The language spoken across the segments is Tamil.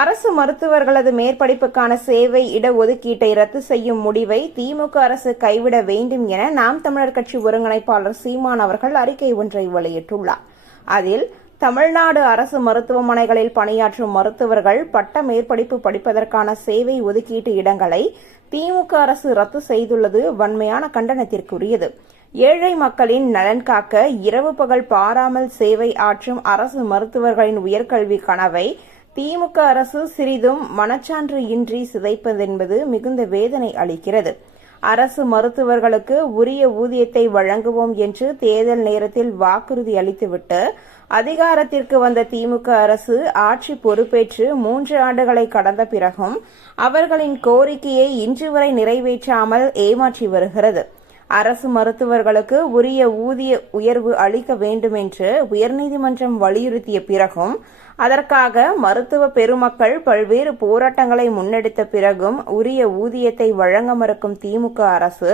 அரசு மருத்துவர்களது மேற்படிப்புக்கான சேவை இடஒதுக்கீட்டை ரத்து செய்யும் முடிவை திமுக அரசு கைவிட வேண்டும் என நாம் தமிழர் கட்சி ஒருங்கிணைப்பாளர் சீமான் அவர்கள் அறிக்கை ஒன்றை வெளியிட்டுள்ளார். அதில் தமிழ்நாடு அரசு மருத்துவமனைகளில் பணியாற்றும் மருத்துவர்கள் பட்ட மேற்படிப்பு படிப்பதற்கான சேவை ஒதுக்கீட்டு இடங்களை திமுக அரசு ரத்து செய்துள்ளது வன்மையான கண்டனத்திற்குரியது. ஏழை மக்களின் நலன் காக்க இரவு பகல் பாராமல் சேவை ஆற்றும் அரசு மருத்துவர்களின் உயர்கல்வி கனவை திமுக அரசு சிறிதும் மனச்சான்று இன்றி சிதைப்பதென்பது மிகுந்த வேதனை அளிக்கிறது. அரசு மருத்துவர்களுக்கு உரிய ஊதியத்தை வழங்குவோம் என்று தேர்தல் நேரத்தில் வாக்குறுதி அளித்துவிட்டு அதிகாரத்திற்கு வந்த திமுக அரசு ஆட்சி பொறுப்பேற்று 3 ஆண்டுகளை கடந்த பிறகும் அவர்களின் கோரிக்கையை இன்று வரை நிறைவேற்றாமல் ஏமாற்றி வருகிறது. அரசு மருத்துவர்களுக்கு உரிய ஊதிய உயர்வு அளிக்க வேண்டும் என்று உயர்நீதிமன்றம் வலியுறுத்திய பிறகும் அதற்காக மருத்துவ பெருமக்கள் பல்வேறு போராட்டங்களை முன்னெடுத்த பிறகும் உரிய ஊதியத்தை வழங்க மறுக்கும் திமுக அரசு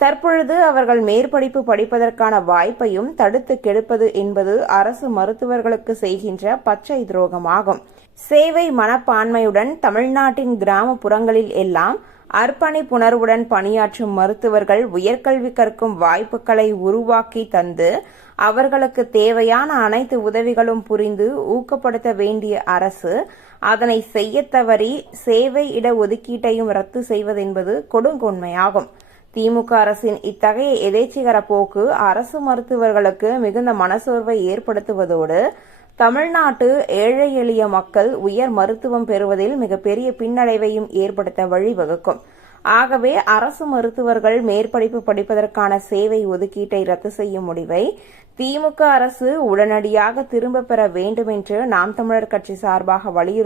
தற்பொழுது அவர்கள் மேற்படிப்பு படிப்பதற்கான வாய்ப்பையும் தடுத்து கெடுப்பது என்பது அரசு மருத்துவர்களுக்கு செய்கின்ற பச்சை துரோகமாகும். சேவை மனப்பான்மையுடன் தமிழ்நாட்டின் கிராமப்புறங்களில் எல்லாம் அர்ப்பணிப்புணர்வுடன் பணியாற்றும் மருத்துவர்கள் உயர்கல்வி கற்கும் வாய்ப்புகளை உருவாக்கி தந்து அவர்களுக்கு தேவையான அனைத்து உதவிகளும் புரிந்து ஊக்கப்படுத்த வேண்டிய அரசு அதனை செய்ய தவறி சேவை இடஒதுக்கீட்டையும் ரத்து செய்வதென்பது கொடுங்கோன்மையாகும். திமுக அரசின் இத்தகைய எதேச்சிகர போக்கு அரசு மருத்துவர்களுக்கு மிகுந்த மனசோர்வை ஏற்படுத்துவதோடு தமிழ்நாட்டு ஏழை எளிய மக்கள் உயர் மருத்துவம் பெறுவதில் மிகப்பெரிய பின்னடைவையும் ஏற்படுத்த வழிவகுக்கும். ஆகவே அரசு மருத்துவர்கள் மேற்படிப்பு படிப்பதற்கான சேவை ஒதுக்கீட்டை ரத்து செய்யும் முடிவை திமுக அரசு உடனடியாக திரும்பப் பெற வேண்டும் என்று நாம் தமிழர் கட்சி சார்பாக வலியுறுத்தி